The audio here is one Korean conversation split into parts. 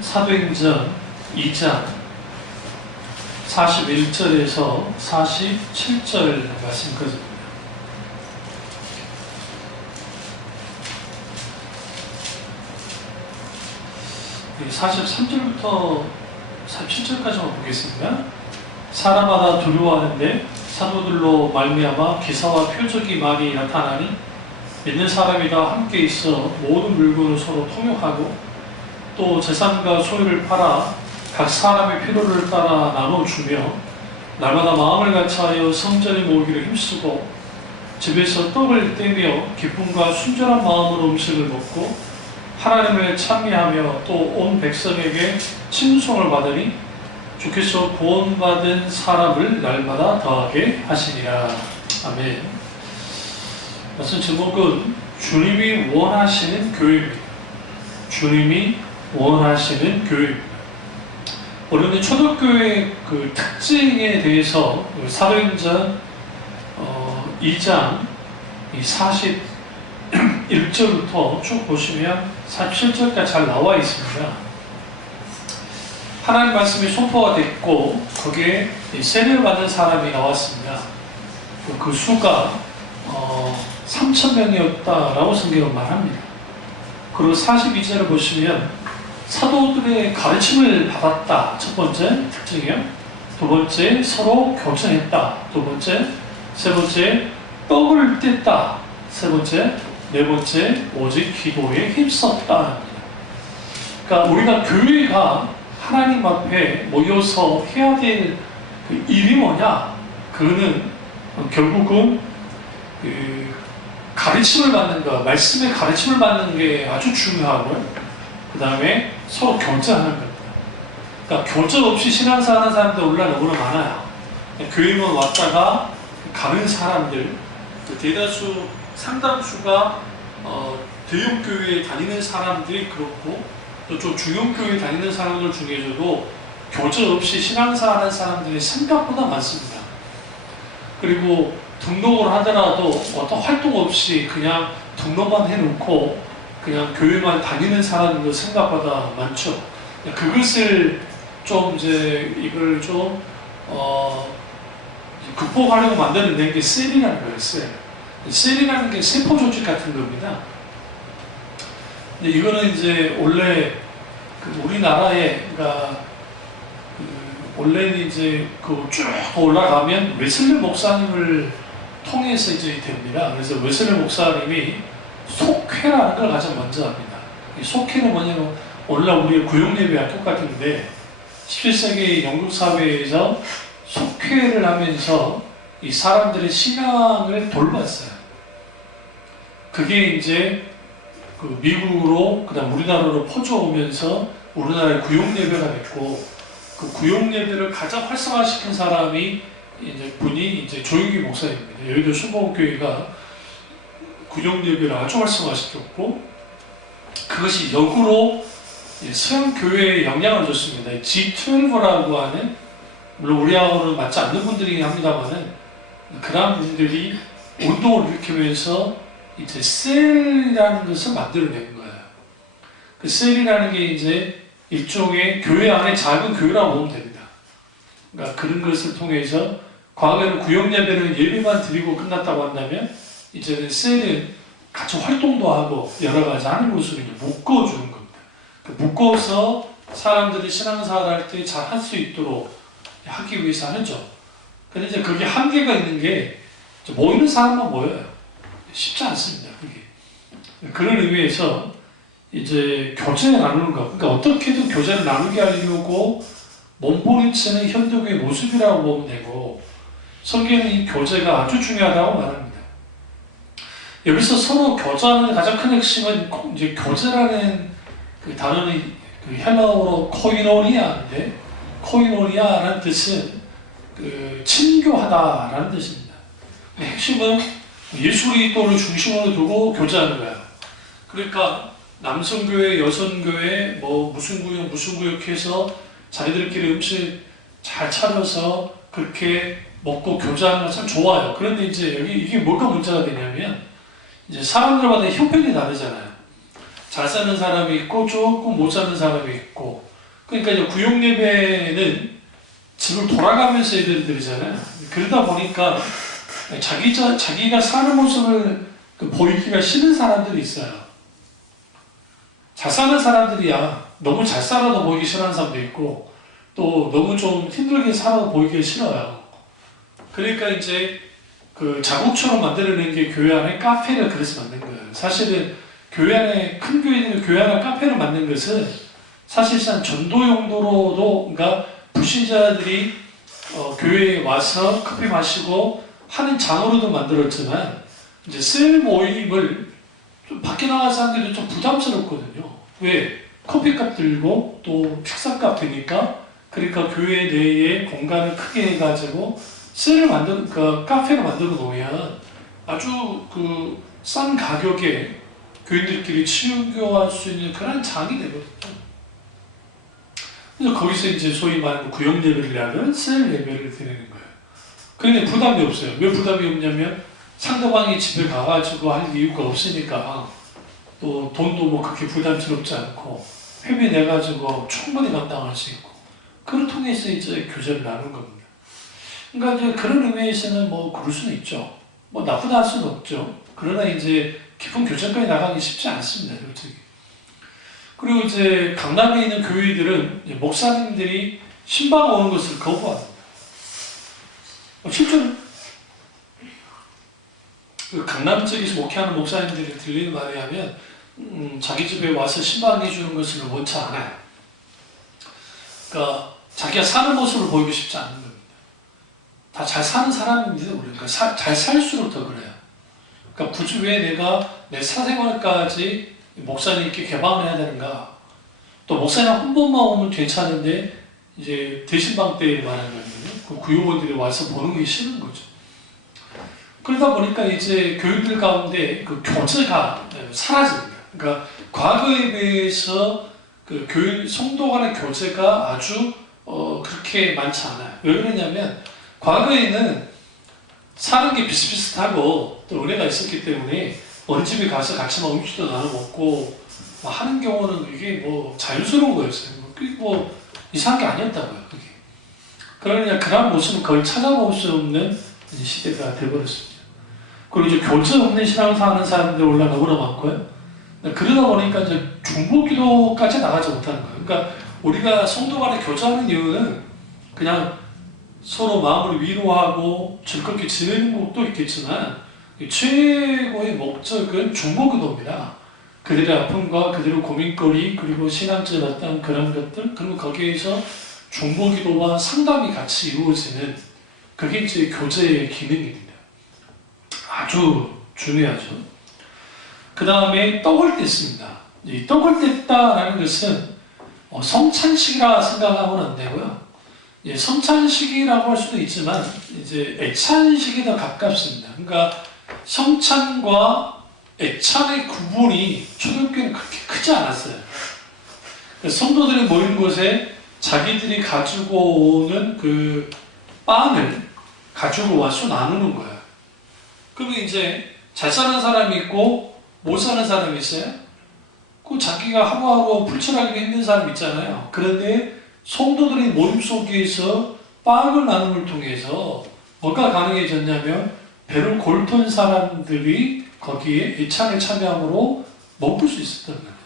사도행전 2장 41절에서 47절 말씀 그것입니다. 네, 43절부터 47절까지만 보겠습니다. 사람마다 두려워하는데 사도들로 말미암아 기사와 표적이 많이 나타나니 믿는 사람이 다 함께 있어 모든 물건을 서로 통용하고 또 재산과 소유를 팔아 각 사람의 필요를 따라 나눠주며 날마다 마음을 같이하여 성전에 모으기를 힘쓰고 집에서 떡을 떼며 기쁨과 순전한 마음으로 음식을 먹고 하나님을 찬미하며 또 온 백성에게 친송을 받으니 주께서 구원받은 사람을 날마다 더하게 하시니라. 아멘. 말씀 제목은 주님이 원하시는 교회입니다. 주님이 원하시는 교회입니다. 오늘은 초대교회의 그 특징에 대해서 사도행전 2장 41절부터 쭉 보시면 47절까지 잘 나와 있습니다. 하나님 말씀이 선포가 됐고 거기에 세례를 받는 사람이 나왔습니다. 그 수가 3,000명이었다라고 성경은 말합니다. 그리고 42절을 보시면 사도들의 가르침을 받았다. 첫 번째 특징이요. 두 번째 서로 교제했다. 두 번째, 세 번째 떡을 뗐다. 세 번째, 네 번째 오직 기도에 힘썼다. 그러니까 우리가 교회가 하나님 앞에 모여서 해야 될 그 일이 뭐냐? 그거는 결국은 그 가르침을 받는 것, 말씀의 가르침을 받는 게 아주 중요하고요. 그 다음에 서로 교제하는 겁니다. 그러니까 교제 없이 신앙생활 하는 사람들 오늘날 너무나 많아요. 교회만 왔다가 가는 사람들, 대다수 상당수가 대형교회에 다니는 사람들이 그렇고 또 좀 중형교회에 다니는 사람들 중에서도 교제 없이 신앙생활 하는 사람들이 생각보다 많습니다. 그리고 등록을 하더라도 어떤 활동 없이 그냥 등록만 해놓고 그냥 교회만 다니는 사람들도 생각보다 많죠. 그것을 좀 이제 이걸 좀 극복하려고 만드는 게 셀이라는 거예요. 셀이라는 게 세포 조직 같은 겁니다. 근데 이거는 이제 원래 우리나라에 그러니까 원래는 이제 쭉 올라가면 웨슬리 목사님을 통해서 이제 됩니다. 그래서 웨슬리 목사님이 속회라는 걸 가장 먼저 합니다. 이 속회는 뭐냐면 오늘날 우리 구역예배와 똑같은데 17세기 영국 사회에서 속회를 하면서 이 사람들의 신앙을 돌봤어요. 그게 이제 그 미국으로 그다음 우리나라로 퍼져오면서 우리나라의 구역예배가 됐고 그 구역예배를 가장 활성화시킨 사람이 분이 조용기 목사입니다. 여의도 순복음교회가 구역예배를 아주 활성화시켰고 그것이 역으로 서양교회에 영향을 줬습니다. G12라고 하는 물론 우리하고는 맞지 않는 분들이긴 합니다만은 그런 분들이 운동을 일으키면서 이제 셀이라는 것을 만들어낸 거예요. 그 셀이라는 게 이제 일종의 교회 안에 작은 교회라고 보면 됩니다. 그러니까 그런 것을 통해서 과거에는 구역예배는 예배만 드리고 끝났다고 한다면 이제는 셀은 같이 활동도 하고 여러 가지 하는 것으로 이제 묶어주는 겁니다. 묶어서 사람들이 신앙생활 할 때 잘 할 수 있도록 하기 위해서 하죠. 근데 이제 그게 한계가 있는 게 모이는 사람만 모여요. 쉽지 않습니다. 그게. 그런 의미에서 이제 교제를 나누는 것. 그러니까 어떻게든 교제를 나누게 하려고 몸부림치는 현대교의 모습이라고 보면 되고 성경은 이 교제가 아주 중요하다고 말합니다. 여기서 서로 교제하는 가장 큰 핵심은 이제 교제라는 그 단어는 그 헬라어로 코이노니아인데 코이노니아라는 뜻은 그 친교하다라는 뜻입니다. 핵심은 예수 그리스도를 중심으로 두고 교제하는 거예요. 그러니까 남성교회, 여성교회, 무슨 구역 해서 자기들끼리 음식 잘 차려서 그렇게 먹고 교제하는 건 참 좋아요. 그런데 이제 이게 뭐가 문제가 되냐면 이제 사람들마다 형편이 다르잖아요. 잘 사는 사람이 있고 조금 못 사는 사람이 있고 그러니까 이제 구역 예배는 집을 돌아가면서 예배를 드리잖아요. 그러다 보니까 자기가 사는 모습을 보이기가 싫은 사람들이 있어요. 잘 사는 사람들이야 너무 잘 살아도 보이기 싫어하는 사람도 있고 또 너무 좀 힘들게 살아도 보이기 싫어요. 그러니까 이제 그 자국처럼 만들어낸 게 교회 안에 카페를 그래서 만든 거예요. 사실은 교회 안에 큰 교회들은 교회 안에 카페를 만든 것은 사실상 전도 용도로도 그러니까 불신자들이 교회에 와서 커피 마시고 하는 장으로도 만들었지만 이제 셀 모임을 좀 밖에 나간 사람들이 좀 부담스럽거든요. 왜? 커피값 들고 또 식사값 드니까 그러니까 교회 내에 공간을 크게 해가지고 셀을 그러니까 카페를 만들어 놓으면 아주 그 싼 가격에 교인들끼리 친교할 수 있는 그런 장이 되거든요. 그래서 거기서 이제 소위 말하는 구역 예배를 셀 예배를 드리는 거예요. 그런데 부담이 없어요. 왜 부담이 없냐면 상대방이 집에 가가지고 할 이유가 없으니까 또 돈도 뭐 그렇게 부담스럽지 않고 회비 내가지고 충분히 감당할 수 있고 그걸 통해서 이제 교제를 나눈 겁니다. 그러니까 이제 그런 의미에서는 뭐 그럴 수는 있죠. 뭐 나쁘다 할 수는 없죠. 그러나 이제 깊은 교제까지 나가기 쉽지 않습니다. 솔직히. 그리고 이제 강남에 있는 교회들은 목사님들이 신방 오는 것을 거부합니다. 실제로 그 강남 쪽에서 목회하는 목사님들이 들리는 말에 하면 자기 집에 와서 신방해 주는 것을 원치 않아요. 그러니까 자기가 사는 모습을 보이고 싶지 않은 겁니다. 다 잘 사는 사람입니다. 우리가 잘 살수록 더 그래요. 그러니까 굳이 왜 내가 내 사생활까지 목사님께 개방을 해야 되는가? 또 목사님 한 번만 오면 괜찮은데 이제 대신방 때 말하는 거예요. 그 구요원들이 와서 보는 게 싫은 거죠. 그러다 보니까 이제 교육들 가운데 그 교제가 사라집니다. 그러니까 과거에 비해서 그 성도 간의 교제가 아주 그렇게 많지 않아요. 왜 그러냐면 과거에는 사는 게 비슷비슷하고 또 은혜가 있었기 때문에 어느 집에 가서 같이 막 음식도 나눠 먹고 하는 경우는 이게 뭐 자연스러운 거였어요. 그게 뭐 이상한 게 아니었다고요. 그게. 그러냐 그런 모습을 거의 찾아볼 수 없는 시대가 되어버렸습니다. 그리고 이제 교제 없는 신앙생활 하는 사람들 올라가 너무나 많고요. 그러다 보니까 이제 중보기도까지 나가지 못하는 거예요. 그러니까 우리가 성도 간에 교제하는 이유는 그냥 서로 마음을 위로하고 즐겁게 지내는 것도 있겠지만 최고의 목적은 중보기도입니다. 그들의 아픔과 그들의 고민거리 그리고 신앙적인 어떤 그런 것들 그리고 거기에서 중보기도와 상담이 같이 이루어지는 그게 이제 교제의 기능입니다. 아주 중요하죠. 그 다음에 떡을 뗐습니다. 이 떡을 뗐다라는 것은 성찬식이라 생각하면 안 되고요. 예, 성찬식이라고 할 수도 있지만 이제 애찬식이 더 가깝습니다. 그러니까 성찬과 애찬의 구분이 초대교회는 그렇게 크지 않았어요. 성도들이 모인 곳에 자기들이 가지고 오는 그 빵을 가지고 와서 나누는 거예요. 그러면 이제 잘 사는 사람이 있고 못 사는 사람이 있어요. 그 자기가 하루하루 불철하기 힘든 사람 있잖아요. 그런데 성도들의 모임 속에서 빵을 나눔을 통해서 뭐가 가능해졌냐면 배를 골턴 사람들이 거기에 애찬에 참여함으로 먹을 수 있었던 거예요.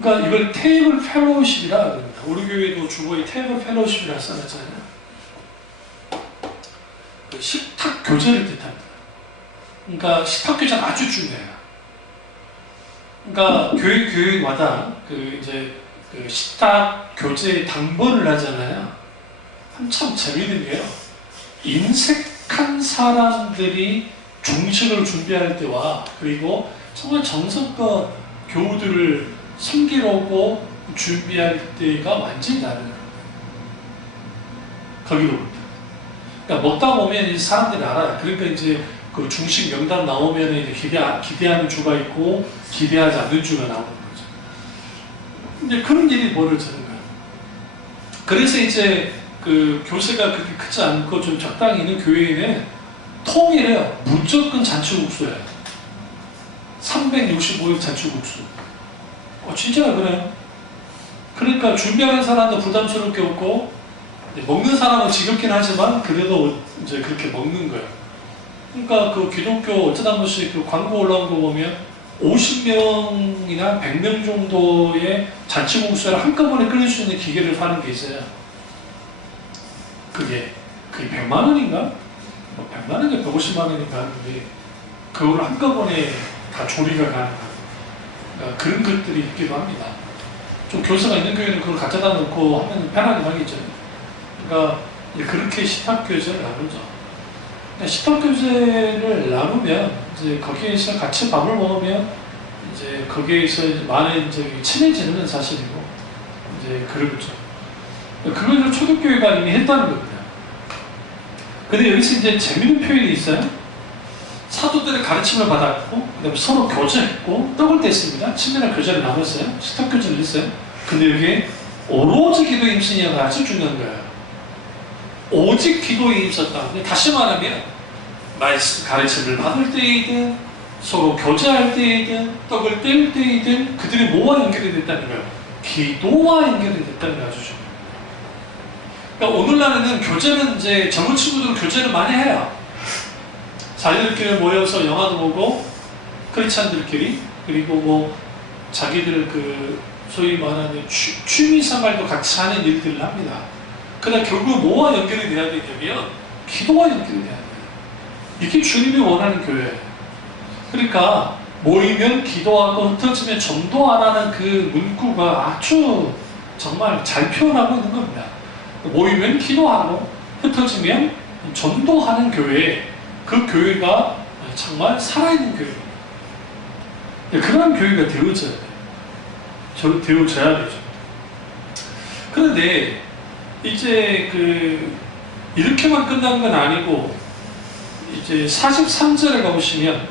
그러니까 이걸 테이블 펠로우십이라 합니다. 우리 교회도 주보에 테이블 펠로우십이라 써놨잖아요. 그 식탁 교제를 뜻합니다. 그러니까 식탁 교제는 아주 중요해요. 그러니까 교회마다 그 식탁 교제 당번을 하잖아요. 참 재미있는 게요. 인색한 사람들이 중식을 준비할 때와 그리고 정말 정성껏 교우들을 섬기려고 준비할 때가 완전히 다르거든요. 거기로부터. 그러니까 먹다 보면 이제 사람들이 알아요. 그러니까 이제 그 중식 명단 나오면 이제 기대하는 주가 있고 기대하지 않는 주가 나오는 거죠. 이제 그런 일이 벌어지는 거예요. 그래서 이제 그 교세가 그렇게 크지 않고 좀 적당히 있는 교회에는 통일해요. 무조건 잔치국수예요. 365일 잔치국수. 진짜 그래요. 그러니까 준비하는 사람도 부담스럽게 없고 먹는 사람은 지겹긴 하지만 그래도 이제 그렇게 먹는 거예요. 그러니까 그 기독교 어쩌다 한 번씩 그 광고 올라온 거 보면 50명이나 100명 정도의 잔치국수를 한꺼번에 끓일 수 있는 기계를 파는 게 있어요. 그게 100만 원인가? 100만 원인가 150만 원인가 하는데 그걸 한꺼번에 다 조리가 가능한 그러니까 그런 것들이 있기도 합니다. 좀 교수가 있는 교회는 그걸 갖다 놓고 하면 편하게 하겠죠. 그러니까 그렇게 십합교제를 나누죠. 십합교제를 나누면 이제 거기에서 같이 밥을 먹으면 이제 거기에서 많은 이제 친해지는 사실이고 이제 그러죠. 그걸 초대교회가 이미 했다는 겁니다. 근데 여기서 이제 재밌는 표현이 있어요. 사도들의 가르침을 받았고, 그다음에 서로 교제했고, 떡을 뗐습니다. 친밀한 교제를 나눴어요. 식탁 교제를 했어요. 근데 여기에 오로지 기도에 힘쓰냐가 아주 중요한 거예요. 오직 기도에 힘썼다. 다시 말하면 말씀 가르침을 받을 때이든 서로 교제할 때이든 떡을 뗄 때이든 그들이 뭐와 연결이 됐다는 거예요? 기도와 연결이 됐다는 게 아주 중요해요. 그러니까 오늘날에는 교제는 이제 젊은 친구들은 교제를 많이 해요. 자기들끼리 모여서 영화도 보고 크리스찬들끼리 그리고 뭐 자기들 그 소위 말하는 취미생활도 같이 하는 일들을 합니다. 그러나 결국 뭐와 연결이 돼야 되냐면 기도와 연결이 돼야 돼요. 이게 주님이 원하는 교회예요. 그러니까 모이면 기도하고 흩어지면 전도하라는 그 문구가 아주 정말 잘 표현하고 있는 겁니다. 모이면 기도하고 흩어지면 전도하는 교회, 그 교회가 정말 살아있는 교회입니다. 그런 교회가 되어져야 돼요. 되어져야 되죠. 그런데 이제 이렇게만 끝난 건 아니고 이제 43절에 가보시면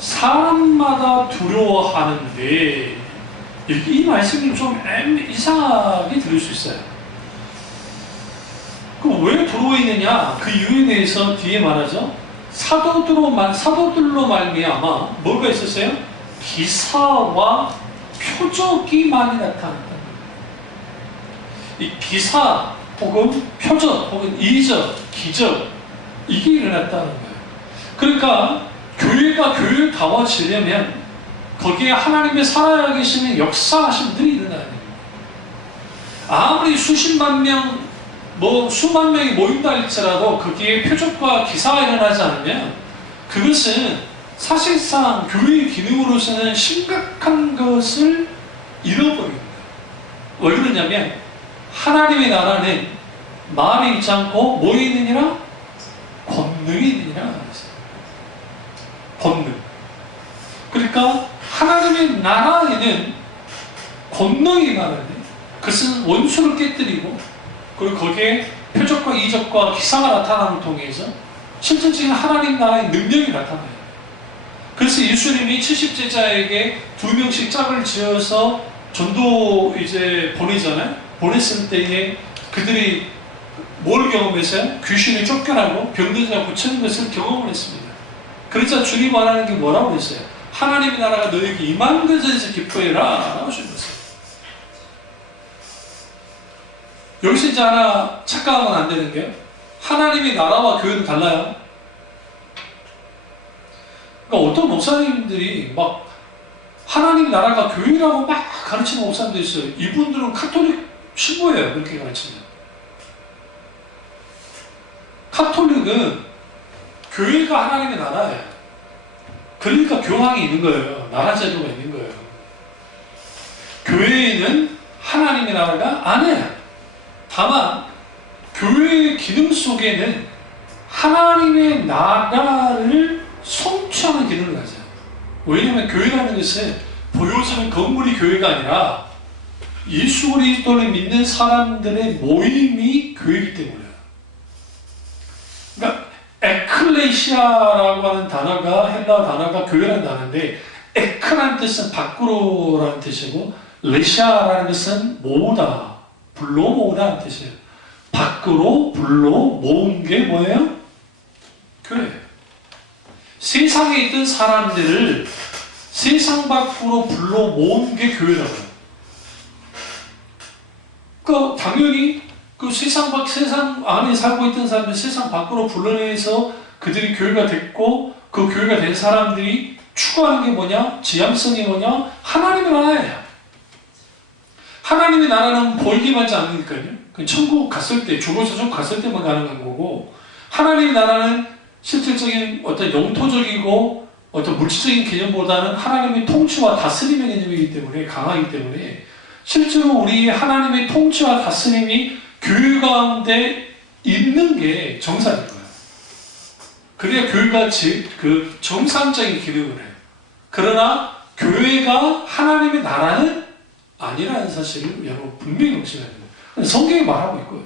사람마다 두려워하는데 이 말씀이 좀 이상하게 들릴 수 있어요. 그럼 왜 두려워 있느냐? 그 이유에 대해서 뒤에 말하죠. 사도들로 말미암아 뭐가 있었어요? 기사와 표적이 많이 나타났다. 이 기사 혹은 표적 혹은 이적, 기적 이게 일어났다는 거예요. 그러니까 교회가 교회다워지려면 거기에 하나님의 살아계시는 역사하심들이 일어나야 됩니다. 아무리 수십만 명, 수만 명이 모인다 할지라도 거기에 표적과 기사가 일어나지 않으면 그것은 사실상 교회의 기능으로서는 심각한 것을 잃어버립니다. 왜 그러냐면 하나님의 나라는 말이 있지 않고 뭐에 있느니라? 권능이 있느니라. 권능. 그러니까 하나님의 나라에는 권능이 많은데 그것은 원수를 깨뜨리고 그리고 거기에 표적과 이적과 기사가 나타남을 통해서 실질적인 하나님 나라의 능력이 나타나요. 그래서 예수님이 70제자에게 2명씩 짝을 지어서 전도 이제 보내잖아요. 보냈을 때에 그들이 뭘 경험했어요? 귀신이 쫓겨나고 병든 자가 고치는 것을 경험을 했습니다. 그래서 주님 말하는 게 뭐라고 했어요? 하나님의 나라가 너에게 임한 것에 대해서 기뻐해라 라고 하셨어요. 여기서 이제 하나 착각하면 안 되는 게 하나님의 나라와 교회는 달라요. 그러니까 어떤 목사님들이 막 하나님 나라가 교회라고 막 가르치는 목사님도 있어요. 이분들은 카톨릭 신부예요. 그렇게 가르치면. 카톨릭은 교회가 하나님의 나라예요. 그러니까 교황이 있는 거예요. 나라 제도가 있는 거예요. 교회에는 하나님의 나라가 아니에요. 다만 교회의 기능 속에는 하나님의 나라를 성취하는 기능을 가져요. 왜냐하면 교회라는 것은 보여지는 건물이 교회가 아니라 예수 그리스도를 믿는 사람들의 모임이 교회이기 때문이에요. 그러니까 에클레시아라고 하는 단어가 헬라어 단어가 교회라는 단어인데 에크라는 뜻은 밖으로라는 뜻이고 레시아라는 것은 모으다, 불러 모으다는 뜻이에요. 밖으로 불러 모은 게 뭐예요? 교회예요. 세상에 있던 사람들을 세상 밖으로 불러 모은 게 교회라고요. 그 당연히 그 세상 안에 살고 있던 사람들 세상 밖으로 불러내서 그들이 교회가 됐고 그 교회가 된 사람들이 추구하는 게 뭐냐? 지향성이 뭐냐? 하나님의 나라예요. 하나님의 나라는 보이기만 하지 않으니까요. 그 천국 갔을 때, 죽어서 천국 갔을 때만 가능한 거고, 하나님의 나라는 실질적인 어떤 영토적이고 어떤 물질적인 개념보다는 하나님의 통치와 다스림의 개념이기 때문에 강하기 때문에 실제로 우리 하나님의 통치와 다스림이 교회 가운데 있는 게 정상인 거예요. 그래야 교회가 그 정상적인 기능을 해요. 그러나 교회가 하나님의 나라는 아니라는 사실을 여러분 분명히 명심해야 됩니다. 성경이 말하고 있고요.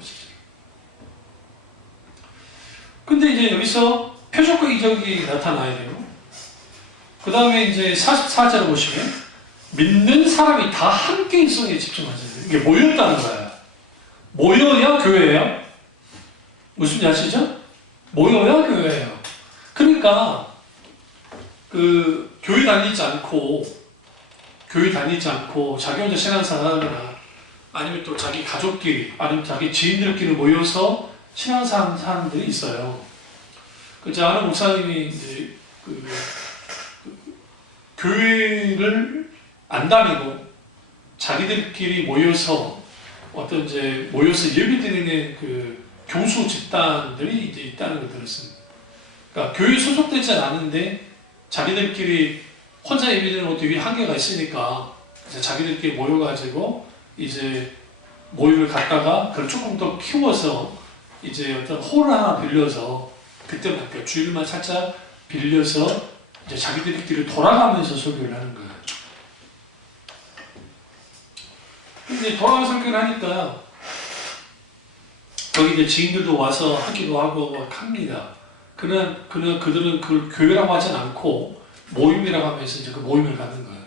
근데 이제 여기서 표적과 이적이 나타나야 돼요. 그 다음에 이제 44절을 보시면 믿는 사람이 다 함께 일성에 집중하셔야 돼요. 이게 모였다는 거예요. 모여야 교회예요. 무슨 아시죠? 모여야 교회예요. 그러니까 그 교회 다니지 않고 자기 혼자 신앙생활 하거나 아니면 또 자기 가족끼리 아니면 자기 지인들끼리 모여서 신앙생활 하는 사람들이 있어요. 그 아는 목사님이 이제 교회를 안 다니고 자기들끼리 모여서 어떤 이제 모여서 예배드리는 그 교수 집단들이 이제 있다는 걸 들었습니다. 그러니까 교회 소속되지 않은데 자기들끼리 혼자 예배드리는 것도 되게 한계가 있으니까 이제 자기들끼리 모여가지고 이제 모임을 갖다가 그걸 조금 더 키워서 이제 어떤 홀을 하나 빌려서 그때만 그러니까 주일만 살짝 빌려서 이제 자기들끼리 돌아가면서 설교를 하는 거예요. 근데 돌아가면서 설교를 하니까 거기 이제 지인들도 와서 하기도 하고 막 합니다. 그들은 그걸 교회라고 하진 않고 모임이라고 하면서 이제 그 모임을 갖는 거예요.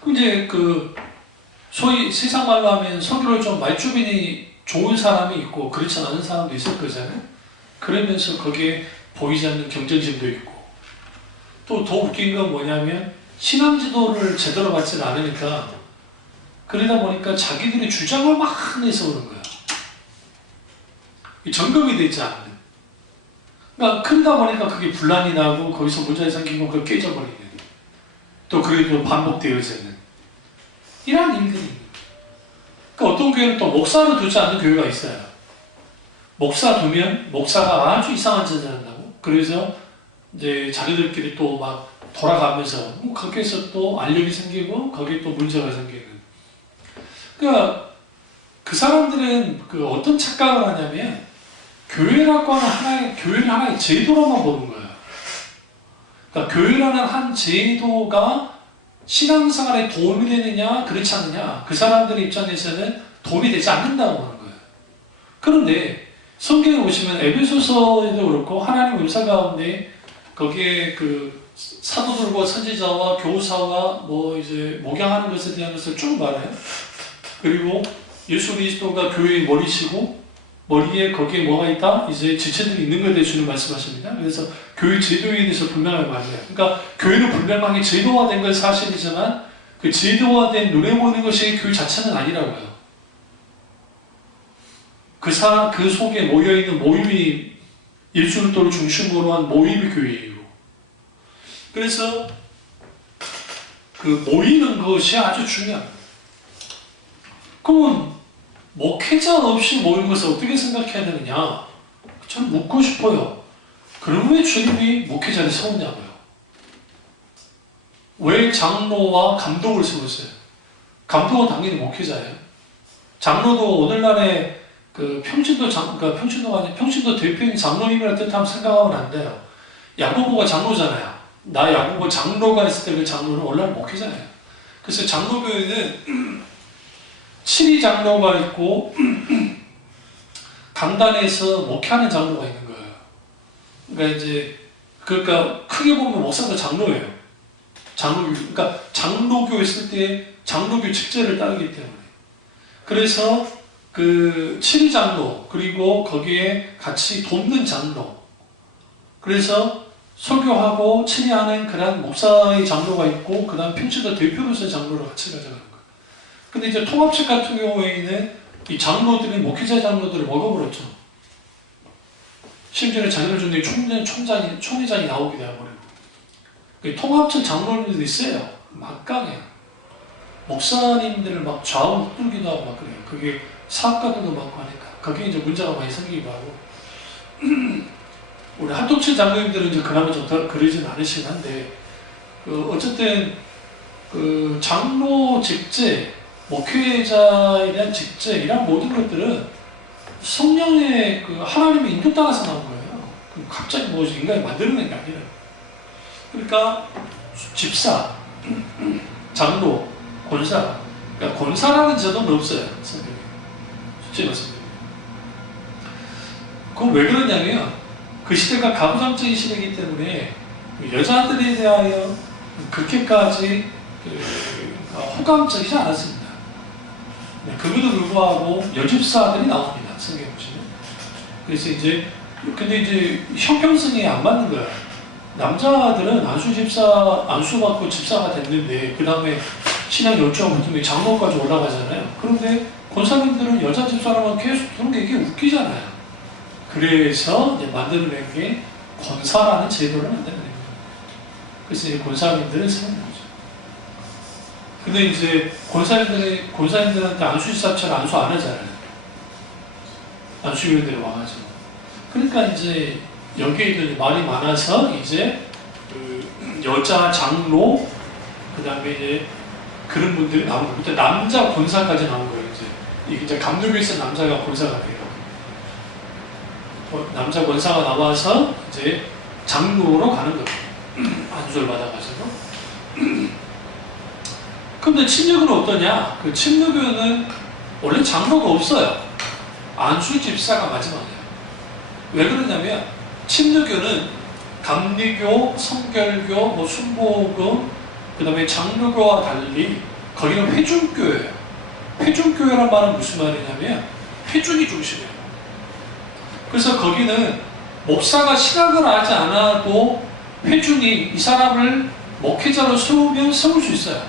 그럼 이제 그 소위 세상 말로 하면 설교를 좀 말주변이 좋은 사람이 있고 그렇지 않은 사람도 있을 거잖아요. 그러면서 거기에 보이지 않는 경쟁심도 있고 또 더 웃긴 건 뭐냐면 신앙 지도를 제대로 받지 않으니까 그러다 보니까 자기들의 주장을 막 내서 오는 거야. 점검이 되지 않는. 그러니까 그러다 보니까 그게 분란이 나고 거기서 문제가 생기고 그걸 깨져버리는. 또 그게 또 반복되어지는. 이런 일들이. 그러니까 어떤 교회는 또 목사를 두지 않는 교회가 있어요. 목사 두면 목사가 아주 이상한 짓을 한다고. 그래서 이제 자기들끼리 또 막 돌아가면서 거기에서 또 알력이 생기고 거기에 또 문제가 생기는. 그러니까 그 사람들은 그 어떤 착각을 하냐면 교회라고 하는 교회를 하나의 제도로만 보는 거예요. 그러니까 교회라는 한 제도가 신앙생활에 도움이 되느냐 그렇지 않느냐 그 사람들의 입장에서는 도움이 되지 않는다고 하는 거예요. 그런데 성경에 보시면 에베소서에도 그렇고 하나님 은사 가운데 거기에 그 사도들과 선지자와 교사와 뭐 이제 목양하는 것에 대한 것을 쭉 말해요. 그리고 예수 그리스도가 교회의 머리시고 머리에 거기에 뭐가 있다? 이제 지체들이 있는 것에 대해 주는 말씀하십니다. 그래서 교회 제도에 대해서 분명하게 말해요. 그러니까 교회는 분명하게 제도화된 건 사실이지만 그 제도화된 눈에 보이는 것이 교회 자체는 아니라고요. 그 속에 모여있는 모임이 예수 그리스도를 중심으로 한 모임이 교회예요. 그래서 그 모이는 것이 아주 중요합니다. 그러면 목회자 없이 모이는 것을 어떻게 생각해야 되느냐? 저는 묻고 싶어요. 그럼 왜 주님이 목회자를 세웠냐고요? 왜 장로와 감독을 세웠어요? 감독은 당연히 목회자예요. 장로도 오늘날의 그 평신도 대표인 장로님이라 뜻하면 생각하면 안 돼요. 야고보가 장로잖아요. 나 야고보 장로가 있을 때 그 장로는 원래는 목회자예요. 그래서 장로교회는 7위 장로가 있고 강단에서 목회하는 장로가 있는 거예요. 그러니까 크게 보면 목사가 장로예요. 그러니까 장로교 있을 때 장로교 직제를 따르기 때문에. 그래서 그 7위 장로 그리고 거기에 같이 돕는 장로. 그래서 설교하고 친위하는 그런 목사의 장로가 있고 그 다음 평신도 대표로서의 장로를 같이 가져가는 거예요. 근데 이제 통합책 같은 경우에는 이 장로들이 목회자 장로들을 먹어버렸죠. 심지어는 자기들 중에 총회장이 나오기도 해버리고. 통합책 장로님들이 있어요. 막강해요. 목사님들을 막 좌우 뚫기도 하고 막 그래요. 그게 사업가들도 많고 하니까. 그게 이제 문제가 많이 생기기도 하고. 우리 한독체 장로님들은 이제 그나마 좀 더 그러진 않으시긴 한데, 어쨌든, 장로 직제, 목회자에 대한 직제, 이런 모든 것들은 성령의 하나님의 인도 따라서 나온 거예요. 갑자기 뭐 인간이 만들어낸 게 아니라. 그러니까, 집사, 장로, 권사. 그러니까 권사라는 제도는 없어요. 성경에. 솔직히 말씀드립니다. 그건 왜 그러냐면 그 시대가 가부장적인 시대이기 때문에 여자들에 대하여 그렇게까지 호감적이지 않았습니다. 네, 그럼에도 불구하고 여집사들이 나옵니다. 성경에 보시면. 그래서 근데 이제 형평성이 안 맞는 거야. 남자들은 안수받고 집사가 됐는데 그 다음에 신앙 열정 붙으면 장로까지 올라가잖아요. 그런데 권사님들은 여자 집사라면 계속 그런 게 이게 웃기잖아요. 그래서 이제 만들어낸 게 권사라는 제도를 만들어낸 거예요. 그래서 이제 권사님들은 세우는 거죠. 근데 이제 권사님들한테 안수집사처럼 안수 안 하잖아요. 안수위원들이 와가지고. 그러니까 이제 여기에도 말이 많아서 이제 여자 장로, 그 다음에 이제 그런 분들이 나오는 거예요. 일단 남자 권사까지 나온 거예요. 이게 이제 감독에서 남자가 권사가 돼요. 남자 권사가 나와서 이제 장로로 가는 거예요. 안수를 받아가지고. 근데 침례교는 어떠냐? 그 침례교는 원래 장로가 없어요. 안수 집사가 마지막이에요. 왜 그러냐면 침례교는 감리교, 성결교, 순복음, 그 다음에 장로교와 달리 거기는 회중교예요. 회중교회란 말은 무슨 말이냐면 회중이 중심이에요. 그래서 거기는 목사가 신학을 하지 않아도 회중이 이 사람을 목회자로 세우면 세울 수 있어요.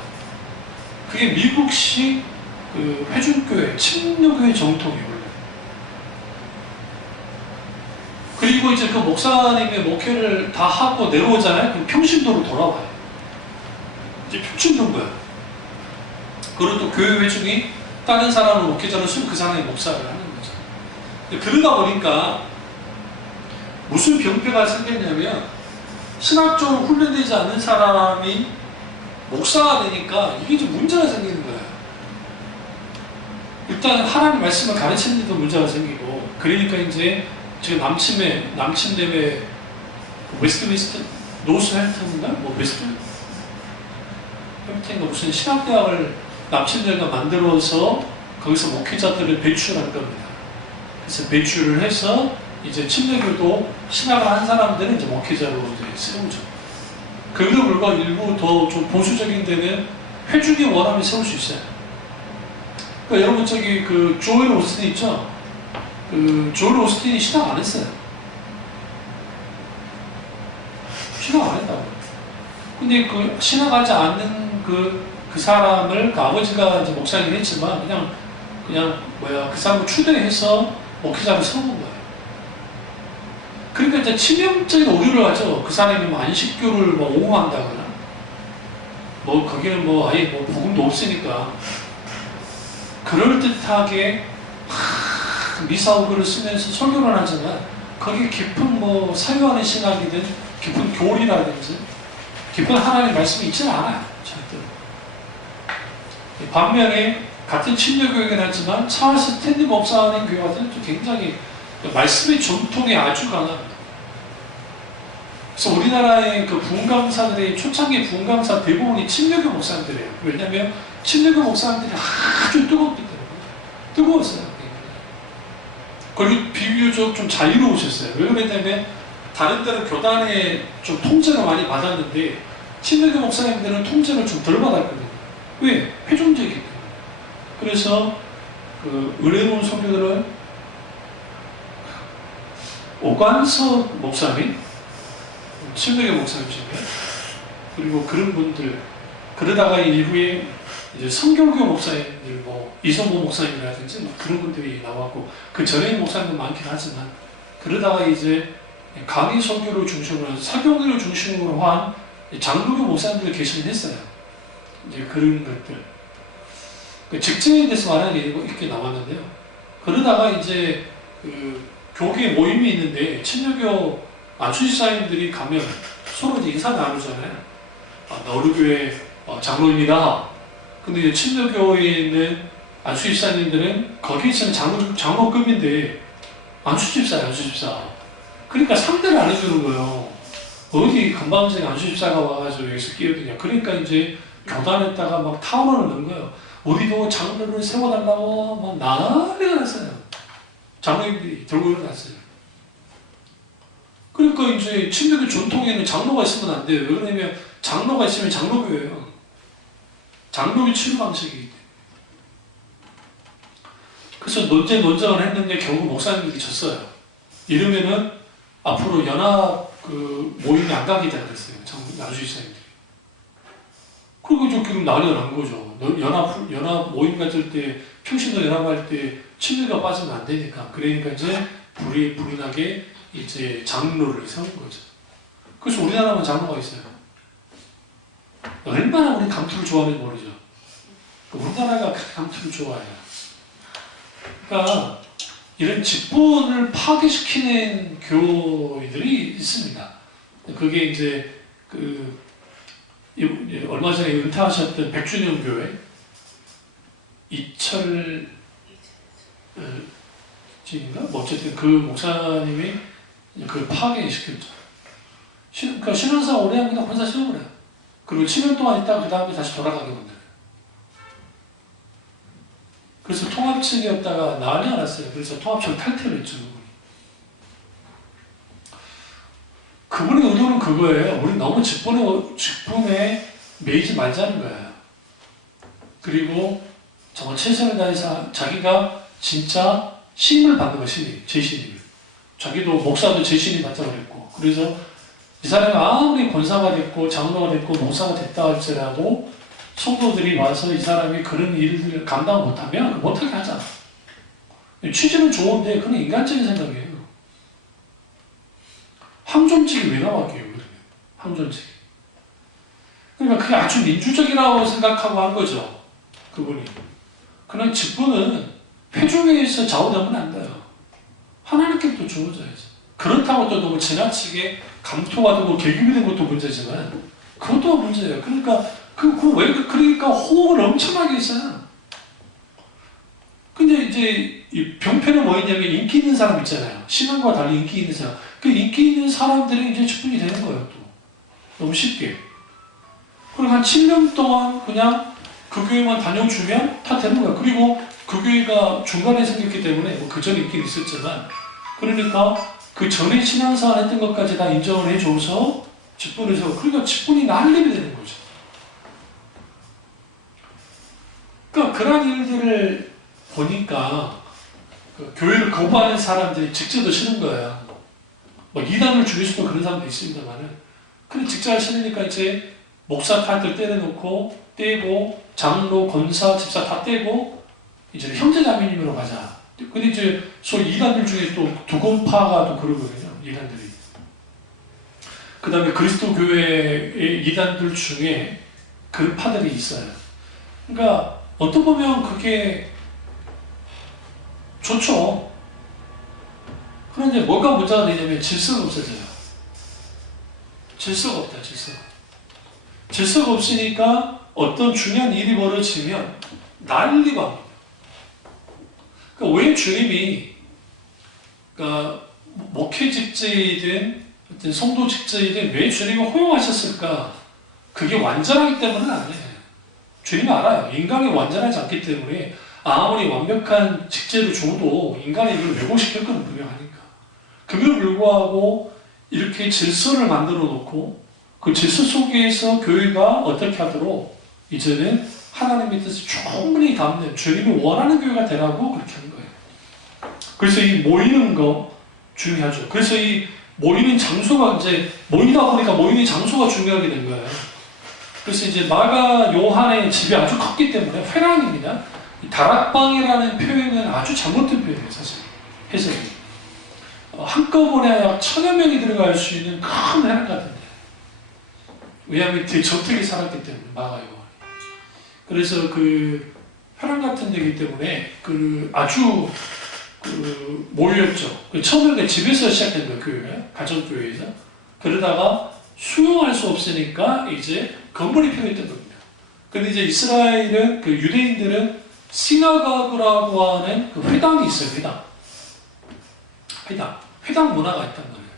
그게 미국식 회중교회, 침례교회 정통이에요. 원래. 그리고 이제 그 목사님의 목회를 다 하고 내려오잖아요. 그럼 평신도로 돌아와요. 이제 평신도인 거야. 그리고 또 교회 회중이 다른 사람을 목회자로 쓰면 그 사람이 목사를 하는 거죠. 그러다 보니까 무슨 병폐가 생겼냐면 신학적으로 훈련되지 않는 사람이 목사가 되니까 이게 좀 문제가 생기는 거예요. 일단 하나님 말씀을 가르치는 데도 문제가 생기고, 그러니까 이제 지금 남침대회 웨스트민스터 노스햄튼인가 뭐 햄튼인가 무슨 신학대학을 남침대가 만들어서 거기서 목회자들을 배출할 겁니다. 그래서 배출을 해서 이제 침례교도 신학을 한 사람들은 이제 목회자로 이제 세우죠. 그럼에도 불구하고 일부 더 좀 보수적인 데는 회중이 원하면 세울 수 있어요. 그러니까 여러분 저기 그 조엘 오스틴 있죠? 그 조엘 오스틴이 신학 안 했어요. 신학 안 했다고. 근데 그 신학하지 않는 그 사람을 그 아버지가 이제 목사이긴 했지만 그냥 그 사람을 추대해서 목회자로 세우는 거예요. 그러니까 이제 치명적인 오류를 하죠. 그 사람이 뭐 안식교를 뭐 옹호한다거나, 뭐 거기는 뭐 아예 뭐 복음도 없으니까 그럴듯하게 미사오글을 쓰면서 설교를 하지만 거기에 깊은 뭐 사유하는 신학이든 깊은 교리라든지 깊은 하나님의 말씀이 있지는 않아요. 절대. 반면에 같은 침례교회긴 하지만 찰스 스탠리 목사님 교회 같은 굉장히 말씀의 전통이 아주 강합니다. 그래서 우리나라의 그 부흥강사들의 초창기 부흥강사 대부분이 침례교 목사님들이에요. 왜냐하면 침례교 목사님들이 아주 뜨겁기 때문에. 뜨거웠어요. 그리고 비교적 좀 자유로우셨어요. 왜 그랬냐면 다른 데는 교단에 좀 통제를 많이 받았는데 침례교 목사님들은 통제를 좀 덜 받았거든요. 왜? 회중적이기 때문에. 그래서 그 은혜로운 성도들은 오관석 목사님, 침례교 목사님이시고요. 그리고 그런 분들, 그러다가 이후에 이제 성결교 목사님들, 뭐 이성보 목사님이라든지 뭐 그런 분들이 나왔고 그 전에 목사님도 많긴 하지만 그러다가 이제 강의 설교를 중심으로 사교를 중심으로 한 장로교 목사님들이 계시긴 했어요. 이제 그런 것들. 그 직제에 대해서 말하는 게 이렇게 나왔는데요. 그러다가 이제 그 교계 모임이 있는데 친려교 안수집사님들이 가면 서로 이제 인사 나누잖아요. 나 우리 교회 장로입니다. 근데 이제 친려교에 있는 안수집사님들은 거기에서는 장로급인데 안수집사예요, 안수집사. 그러니까 상대를 안 해주는 거예요. 어디 건방진 안수집사가 와가지고 여기서 끼어드냐. 그러니까 이제 교단에다가 막 타원을 넣은 거예요. 우리도 장로를 세워달라고 막 난리가 났어요. 장로님들이 들고 일어났어요. 그러니까 이제 친교교 전통에는 장로가 있으면 안 돼요. 왜냐면 장로가 있으면 장로교예요. 장로교 치유 방식이기 때문에. 그래서 논쟁을 했는데 결국 목사님들이 졌어요. 이러면은 앞으로 연합 그 모임이 안 가겠다 그랬어요. 안수집사님들이. 그리고 좀 지금 난리가 난 거죠. 연합 모임 가질 때, 평신도 연합할 때 친교가 빠지면 안 되니까. 그러니까 이제 불이 나게 이제 장로를 세운 거죠. 그래서 우리나라만 장로가 있어요. 얼마나 우리 감투를 좋아하는지 모르죠. 우리나라가 그렇게 감투를 좋아해요. 그러니까 이런 직분을 파괴시키는 교회들이 있습니다. 그게 이제 얼마 전에 은퇴하셨던 백준영 교회 이철 지인가? 뭐 어쨌든 그 목사님이 그걸 파괴시켰죠. 그러니까 신원사 오래 합니다. 혼자 세워버려요. 그리고 7년 동안 있다가 그 다음에 다시 돌아가게 만들어요. 그래서 통합측이었다가 난리가 났어요. 그래서 통합측을 탈퇴를 했죠. 그분의 의도는 그거예요. 우리 너무 직분에 매이지 말자는 거예요. 그리고 정말 최선을 다해서 자기가 진짜 신임을 받는 거예요. 제신임을. 자기도 목사도 제신임 받자고 그랬고. 그래서 이 사람이 아무리 권사가 됐고 장로가 됐고 목사가 됐다 할지라도 성도들이 와서 이 사람이 그런 일을 감당 못하면 못하게 하자. 취지는 좋은데 그건 인간적인 생각이에요. 항존직이 왜 나왔게요? 그러면 항존직. 그러니까 그게 아주 민주적이라고 생각하고 한 거죠. 그분이. 그런 직분은 회중에서 좌우되면 안 돼요. 하나님께부터 주어져야죠. 그렇다고 또 너무 지나치게 감토가 되고 계급이 된 것도 문제지만 그것도 문제예요. 그러니까 그러니까 호흡을 엄청나게 했어요. 근데 이제 이 병폐는 뭐였냐면 인기 있는 사람 있잖아요. 신앙과 달리 인기 있는 사람. 그 인기 있는 사람들이 이제 직분이 되는 거예요. 또 너무 쉽게. 그리고 한 7년 동안 그냥 그 교회만 다녀주면 다 되는 거예요. 그리고 그 교회가 중간에 생겼기 때문에 뭐 그 전에 있긴 있었지만 그러니까 그 전에 신앙생활 했던 것까지 다 인정을 해줘서 직분을 세워. 그러니까 직분이 날림이 되는 거죠. 그러니까 그런 일들을 보니까 그 교회를 거부하는 사람들이 직제도 싫은 거예요. 뭐 이단을 죽이시고 그런 사람도 있습니다만은. 근데 직제가 싫으니까 이제 목사 타이틀 때려놓고 떼고 장로, 권사, 집사 다 떼고 이제 형제자매님으로 가자. 근데 이제 소위 이단들 중에 또 두건파가 또 그러거든요. 이단들이. 그 다음에 그리스도 교회의 이단들 중에 그런 파들이 있어요. 그러니까 어떻게 보면 그게 좋죠. 그런데 뭐가 문제가 되냐면 질서가 없어져요. 질서가 없다, 질서가. 질서가 없으니까 어떤 중요한 일이 벌어지면 난리가 납니다. 그러니까 왜 주님이 그러니까 목회 직제이든 어떤 성도 직제이든 왜 주님이 허용하셨을까? 그게 완전하기 때문은 아니에요. 주님이 알아요. 인간이 완전하지 않기 때문에 아무리 완벽한 직제를 줘도 인간이 이걸 왜곡시킬 건 분명하니까. 그럼에도 불구하고 이렇게 질서를 만들어 놓고 그 질서 속에서 교회가 어떻게 하도록 이제는 하나님의 뜻을 충분히 담는 주님이 원하는 교회가 되라고 그렇게 하는 거예요. 그래서 이 모이는 거 중요하죠. 그래서 이 모이는 장소가 이제 모이다 보니까 모이는 장소가 중요하게 된 거예요. 그래서 이제 마가 요한의 집이 아주 컸기 때문에 회랑입니다. 다락방이라는 표현은 아주 잘못된 표현이에요, 사실. 해석이. 한꺼번에 약 1000여 명이 들어갈 수 있는 큰 회랑 같은데. 왜냐하면 되게 적들이 살았기 때문에, 마가 요한. 그래서 그 회랑 같은 데이기 때문에 아주 몰렸죠. 처음에는 집에서 시작된 거예요, 교회가. 가정교회에서. 그러다가 수용할 수 없으니까 이제 건물이 필요했던 겁니다. 근데 이제 이스라엘은, 유대인들은 시나고그라고 하는 회당이 있어요, 회당 문화가 있단 말이에요.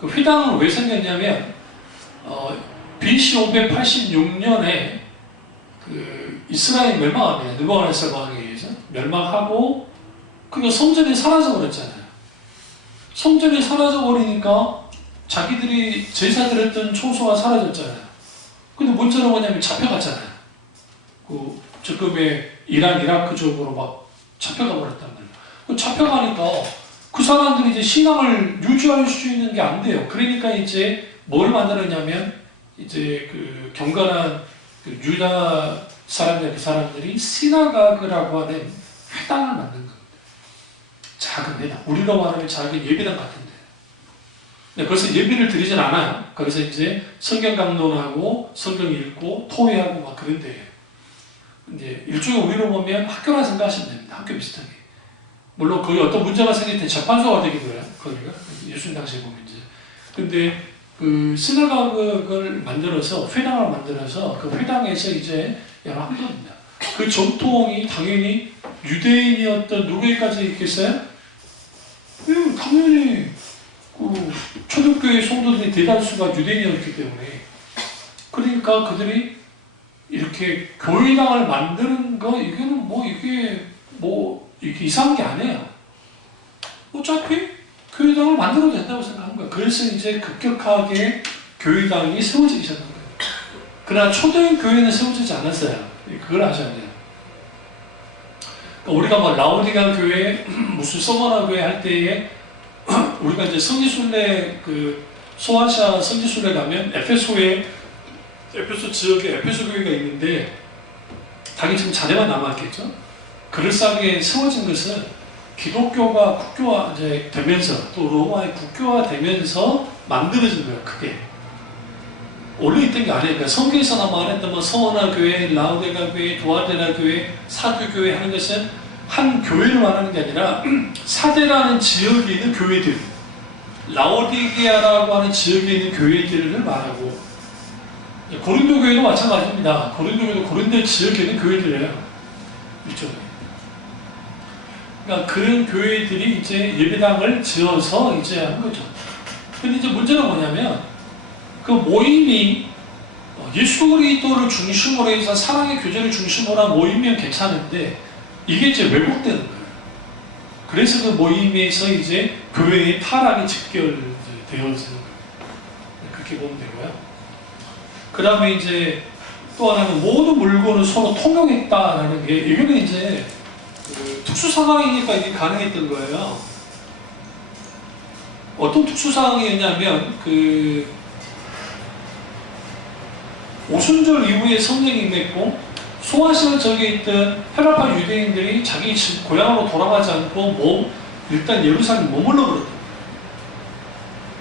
그 회당은 왜 생겼냐면, BC 586년에 이스라엘 멸망합니다. 느부갓네살 왕에 의해서 멸망하고, 그러니까 성전이 사라져버렸잖아요. 성전이 사라져버리니까 자기들이 제사 드렸던 초소가 사라졌잖아요. 근데 문제는 뭐냐면 잡혀갔잖아요. 지금의 이란, 이라크 쪽으로 막 잡혀가 버렸단 말이에요. 잡혀가니까 그 사람들이 이제 신앙을 유지할 수 있는 게 안 돼요. 그러니까 이제 뭘 만들었냐면, 이제 경건한 유다 사람들이 시나고그라고 하는 회당을 만든 겁니다. 작은 회당. 우리로 말하면 작은 예배당 같은데. 네, 거기서 예배를 드리진 않아요. 거기서 이제 성경 강론하고 성경 읽고 토의하고 막 그런 데예요. 이제 일종의 우리로 보면 학교라 생각하시면 됩니다. 학교 비슷하게. 물론 거기 어떤 문제가 생길 때 재판소가 되기도 해요. 거기가 예수님 당시에 보면 이제. 근데 시나고그를 만들어서 회당을 만들어서 그 회당에서 이제 여러 한 겁니다. 그 전통이 당연히 유대인이었던 누구에까지 있겠어요? 당연히 초대교회 성도들이 대다수가 유대인이었기 때문에, 그러니까 그들이 이렇게 교회당을 만드는 거, 이거는 이게 이상한 게 아니에요. 어차피 교회당을 만들어도 된다고 생각한 거예요. 그래서 이제 급격하게 교회당이 세워지기 시작한 거예요. 그러나 초대인 교회는 세워지지 않았어요. 그걸 아셔야 돼요. 그러니까 우리가 라오디가 교회, 무슨 서머나 교회 할 때에 우리가 이제 성지순례, 소아시아 성지순례 가면 에페소 지역에 에페소 교회가 있는데, 당연히 지금 자네만 남았겠죠? 그럴싸하게 세워진 것은 기독교가 국교화 이제 되면서, 또 로마의 국교화 되면서 만들어진 거예요, 크게. 원래 있던 게 아니에요. 그러니까 성경에서나 말했던 서머나 교회, 라오디가 교회, 두아테라 교회, 사두 교회 하는 것은 한 교회를 말하는 게 아니라 사데라는 지역에 있는 교회들, 라오디게아라고 하는 지역에 있는 교회들을 말하고, 고린도 교회도 마찬가지입니다. 고린도 교회도 고린도 지역에 있는 교회들이에요. 이쪽에. 그러니까 그런 교회들이 이제 예배당을 지어서 이제 한 거죠. 근데 이제 문제는 뭐냐면, 그 모임이 예수 그리스도를 중심으로 해서 사랑의 교제를 중심으로 한 모임이면 괜찮은데, 이게 이제 왜곡되는 거예요. 그래서 그 모임에서 이제 교회의 타락이 직결되어지는 거예요. 그렇게 보면 되고요. 그 다음에 이제 또 하나는 모든 물건을 서로 통용했다라는 게, 이거는 이제 특수 상황이니까 이게 가능했던 거예요. 어떤 특수 상황이었냐면, 오순절 이후에 성령이 임했고, 소아시아 지역에 있던 헤라파 유대인들이 자기 집 고향으로 돌아가지 않고 일단 예루살렘에 머물러 버렸다.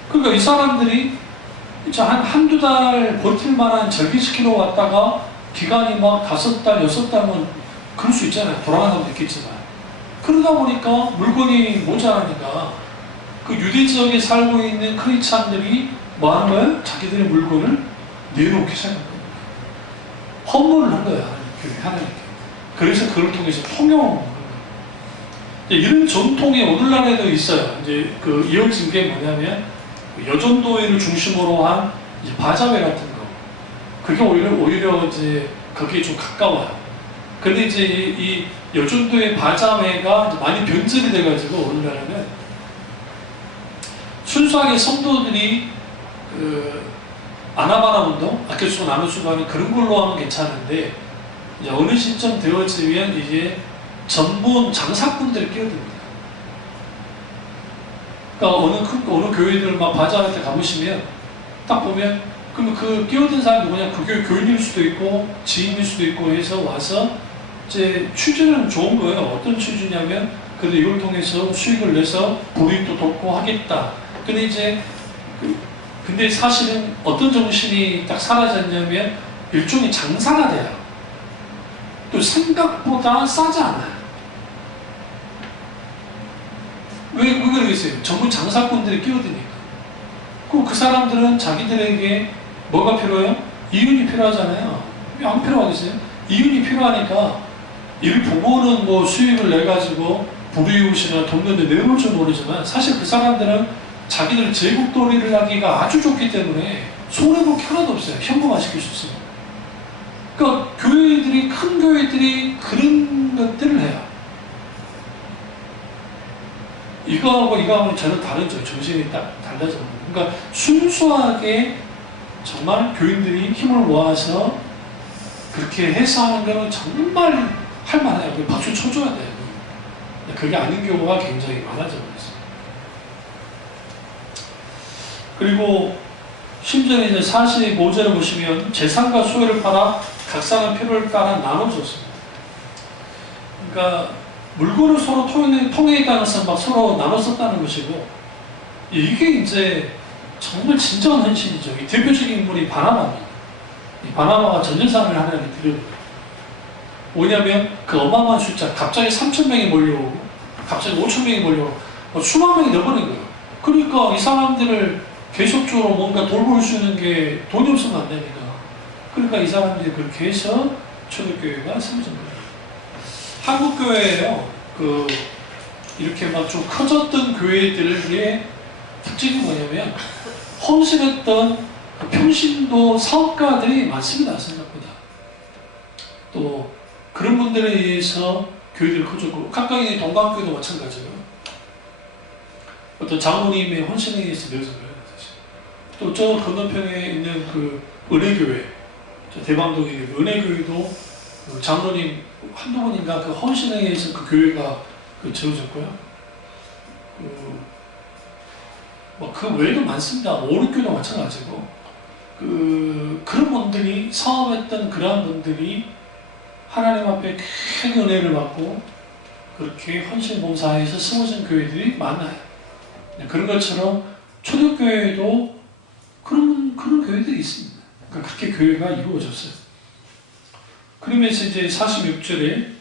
그러니까 이 사람들이 한두 달 버틸 만한 절기시키러 왔다가 기간이 막 5달, 6달은 그럴 수 있잖아요. 돌아가는 사람도 있겠지만. 그러다 보니까 물건이 모자라니까 그 유대 지역에 살고 있는 크리스찬들이 뭐 하는 거예요? 자기들의 물건을 내놓기 시작한 거예요. 헌물을 한 거예요. 하나님께. 그래서 그걸 통해서 통용한 거예요. 이런 전통이 오늘날에도 있어요. 이제 이어진 게 뭐냐면, 여전도회를 중심으로 한 이제 바자회 같은 거. 그게 오히려 이제 거기에 좀 가까워요. 근데 이제 이 여전도회 바자회가 많이 변질이 돼가지고 오늘날에는 순수하게 성도들이 아나바나 운동, 아껴쓰고 나눠쓰고 하는 그런 걸로 하면 괜찮은데, 이제 어느 시점 되어지면 이제 전문 장사꾼들이 끼어듭니다. 그러니까 어느 교회들 막 바자회 때 가보시면 딱 보면 그러면 그 끼어든 사람 누구냐? 그 교회 교인일 수도 있고 지인일 수도 있고 해서 와서 이제 취지는 좋은 거예요. 어떤 취지냐면 그래도 이걸 통해서 수익을 내서 불이익도 돕고 하겠다. 근데 이제 근데 사실은 어떤 정신이 딱 사라졌냐면 일종의 장사가 돼요. 또 생각보다 싸지 않아요. 왜 그러겠어요? 전부 장사꾼들이 끼어드니까. 그 사람들은 자기들에게 뭐가 필요해요? 이윤이 필요하잖아요. 왜 안 필요하겠어요? 이윤이 필요하니까 이를 보고는 뭐 수익을 내가지고 불이웃이나 돕는데 내놓을 줄 모르지만 사실 그 사람들은 자기들 제국돌이를 하기가 아주 좋기 때문에 손해볼 게 하나도 없어요. 현금화 시킬 수 있어요. 그러니까 교회들이, 큰 교회들이 그런 것들을 해요. 이거하고는 전혀 다르죠. 정신이 딱 달라져. 그러니까 순수하게 정말 교인들이 힘을 모아서 그렇게 해서 하는 거는 정말 할만해요. 박수 쳐줘야 돼요. 그게 아닌 경우가 굉장히 많아져 버렸어요. 그리고 심지어 이제 45절을 보시면 재산과 소유를 팔아 각 사람 필요를 따라 나눠줬습니다. 그러니까 물건을 서로 통해 가면서 막 서로 나눠 썼다는 것이고, 이게 이제 정말 진정한 헌신이죠. 이 대표적인 인물이 바나바입니다. 이 바나바가 전재산을 하나님께 드려요. 뭐냐면 그 어마어마한 숫자, 갑자기 3,000명이 몰려오고 갑자기 5,000명이 몰려오고 수만 명이 넣어버린 거예요. 그러니까 이 사람들을 계속적으로 뭔가 돌볼 수 있는 게 돈이 없으면 안 되니까. 그러니까 이 사람들이 그렇게 해서 초대교회가 세워진 거예요. 한국교회에요, 이렇게 막 좀 커졌던 교회들의 특징이 뭐냐면 헌신했던 평신도 사업가들이 많습니다. 생각보다. 또 그런 분들에 의해서 교회들이 커졌고, 가까이 동방교회도 마찬가지고요. 어떤 장로님의 헌신에 의해서 되어서 그래요. 또 저 건너편에 있는 그 은혜교회, 저 대방동에 있는 은혜교회도 그 장로님 한두 분인가 그 헌신에 의해서 그 교회가 지어졌고요. 그 외에도 많습니다. 오륙교도 마찬가지고, 그런 분들이, 사업했던 그러한 분들이 하나님 앞에 큰 은혜를 받고 그렇게 헌신 봉사에서 세워진 교회들이 많아요. 그런 것처럼 초대교회에도 그런 교회들이 있습니다. 그러니까 그렇게 교회가 이루어졌어요. 그러면서 이제 46절에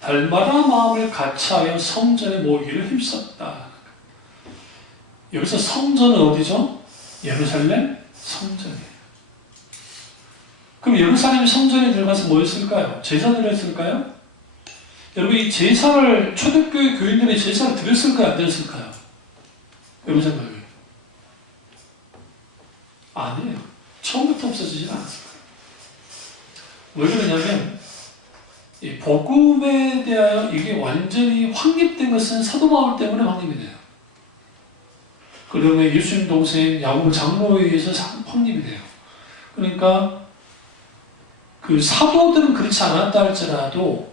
달마다 마음을 같이하여 성전에 모이기를 힘썼다. 여기서 성전은 어디죠? 예루살렘 성전이에요. 그럼 예루살렘 성전에 들어가서 뭐 했을까요? 제사 드렸을까요? 여러분, 이 제사를, 초대교회 교인들이 제사를 드렸을까요? 안 드렸을까요? 여러분 생각에? 아니에요. 처음부터 없어지진 않았을 거예요. 왜 그러냐면, 이 복음에 대하여 이게 완전히 확립된 것은 사도 바울 때문에 확립이 돼요. 그러면 예수님 동생 야고보 장로에 의해서 확립이 돼요. 그러니까 그 사도들은 그렇지 않았다 할지라도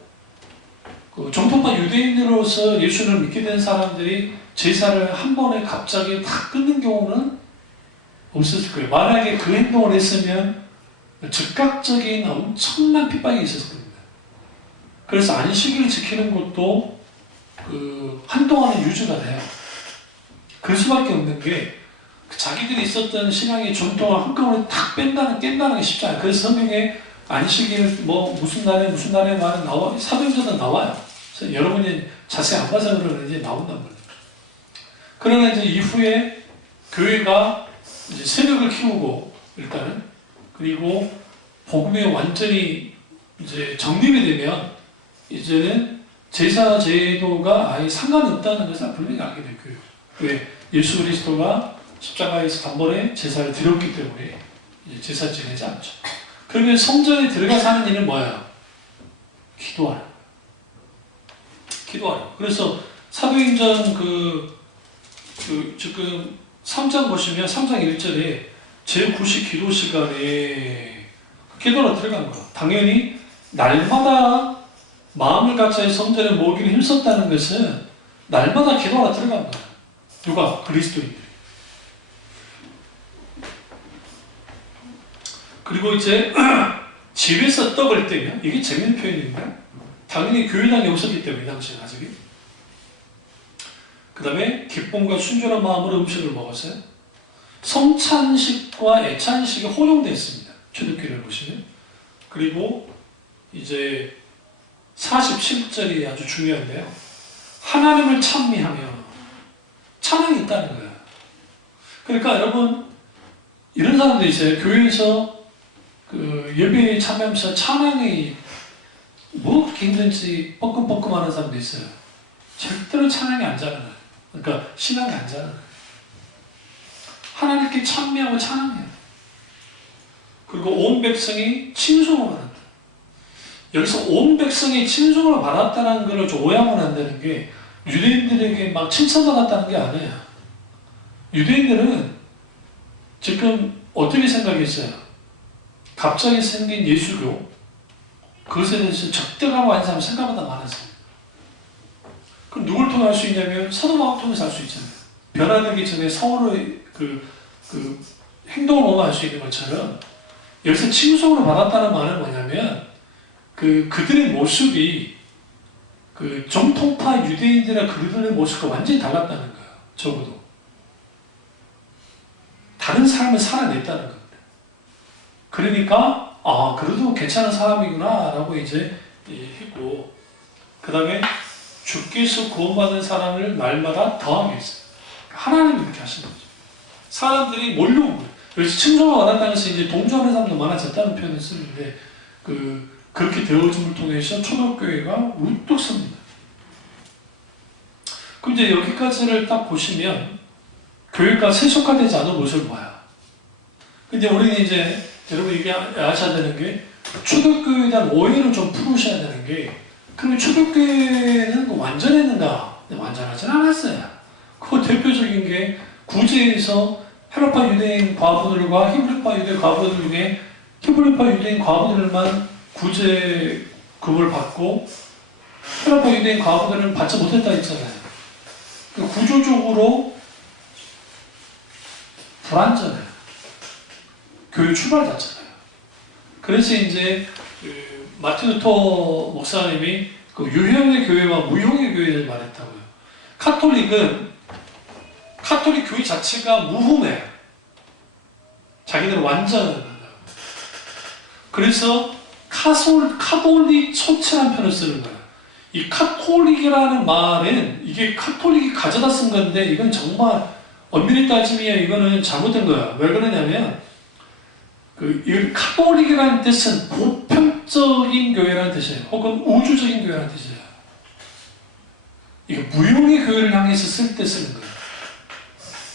그 정통파 유대인으로서 예수를 믿게 된 사람들이 제사를 한 번에 갑자기 다 끊는 경우는 없었을 거예요. 만약에 그 행동을 했으면 즉각적인 엄청난 핍박이 있었을 겁니다. 그래서 안식일을 지키는 것도 한동안은 유지가 돼요. 그럴 수밖에 없는 게 자기들이 있었던 신앙의 전통을 한꺼번에 탁 깬다는 게 쉽지 않아요. 그래서 성경에 안식일 무슨 날에 말은 나와, 사도행전도 나와요. 그래서 여러분이 자세히 안 봐서 그러는지 나온단 말이에요. 그러나 이제 이후에 교회가 이제 세력을 키우고 일단은, 그리고 복음에 완전히 이제 정립이 되면 이제는 제사 제도가 아예 상관이 없다는 것을 분명히 알게 될 거예요. 왜? 예수 그리스도가 십자가에서 단번에 제사를 드렸기 때문에 이제 제사 지내지 않죠. 그러면 성전에 들어가서 하는 일은 뭐예요? 기도하는. 그래서 사도행전 지금 3장 보시면 3장 1절에 제9시 기도 시간에 기도로 들어간 거예요. 당연히 날마다 마음을 같이 성전에 모으기를 힘썼다는 것은 날마다 기도가 들어간 거예요. 누가? 그리스도인들이. 그리고 이제 집에서 떡을 떼면, 이게 재밌는 표현입니다. 당연히 교회당이 없었기 때문에 이 당시에는 아직. 그 다음에 기쁨과 순전한 마음으로 음식을 먹었어요. 성찬식과 애찬식이 혼용되어 있습니다. 초대교회를 보시면. 그리고 이제 47절이 아주 중요한데요. 하나님을 찬미하며 찬양이 있다는 거예요. 그러니까 여러분, 이런 사람도 있어요. 교회에서 그 예배에 참여하면서 찬양이 뭐 그렇게 힘든지 뻐끔뻐끔 하는 사람도 있어요. 절대로 찬양이 안 자라나요. 그러니까 신앙이 안 자라나요. 하나님께 찬미하고 찬양해요. 그리고 온 백성이 칭송을 받았다. 여기서 온 백성이 칭송을 받았다는 것을 좀 오해하면 안 되는 게 유대인들에게 막 칭찬받았다는 게 아니에요. 유대인들은 지금 어떻게 생각했어요? 갑자기 생긴 예수교, 그것에 대해서 적대감 많은 사람 생각보다 많았어요. 그럼 누굴 통해 할 수 있냐면 사도 바울 통해서 할 수 있잖아요. 변화되기 전에 서로의 행동을 보면 알 수 있는 것처럼 여기서 칭송을 받았다는 말은 뭐냐면 그들의 모습이 그 정통파 유대인들의 그들의 모습과 완전히 달랐다는 거예요. 적어도 다른 삶을 살아냈다는 겁니다. 그러니까 그래도 괜찮은 사람이구나 라고 이제 했고, 그 다음에 주께서 구원받은 사람을 날마다 더하게 했어요. 하나님이 이렇게 하시는 거죠. 사람들이 몰려온 거예요. 그래서 칭송을 받았다는 것은 이제 동조하는 사람도 많아졌다는 표현을 쓰는데 그렇게 되어짐을 통해서 초대교회가 우뚝 섭니다. 그럼 이제 여기까지를 딱 보시면 교회가 세속화되지 않은 모습을 봐요. 근데 우리는 이제 여러분 이게 아셔야 되는 게 초대교회에 대한 오해를 좀 풀으셔야 되는 게, 그러면 초대교회는 완전했는가? 완전하진 않았어요. 그 대표적인 게 구제에서 헤라파 유대인 과부들과 히브리파 유대인 과부들 중에 히브리파 유대인 과부들만 구제금을 받고 헤라파 유대인 과부들은 받지 못했다 했잖아요. 구조적으로 불안전해요. 교회 출발 자체가요. 그래서 이제 마틴 루터 목사님이 유형의 교회와 무형의 교회를 말했다고요. 카톨릭 교회 자체가 무흠해요. 자기들은 완전하다고. 그래서 카톨릭 처치라는 표현을 쓰는 거예요. 이 카톨릭이라는 말은 이게 카톨릭이 가져다 쓴 건데 이건 정말 엄밀히 따지면 이거는 잘못된 거야. 왜 그러냐면 이 카톨릭이라는 뜻은 보편적인 교회라는 뜻이에요. 혹은 우주적인 교회라는 뜻이에요. 이게 무형의 교회를 향해서 쓸 때 쓰는 거예요.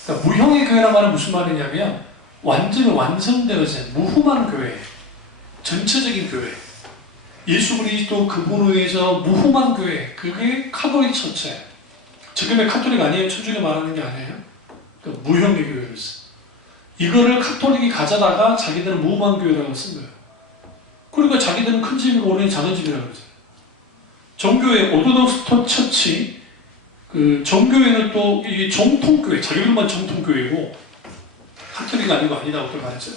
그러니까 무형의 교회란 말은 무슨 말이냐면 완전히 완성되어진 무흠한 교회, 전체적인 교회, 예수 그리스도 그분에 의해서 무흠한 교회, 그게 카톨릭 처체. 지금의 카톨릭 아니에요. 천주교 말하는 게 아니에요. 그러니까 무형의 교회를 써. 이거를 카톨릭이 가져다가 자기들은 무흠한 교회라고 쓴 거예요. 그러니까 자기들은 큰 집이고 우리는 작은 집이라고 그러죠. 정교회, 오르독스 처치, 정교회는 또 이 정통교회, 자기들만 정통교회고 카톨릭이 아니고 아니라고 하는 거죠.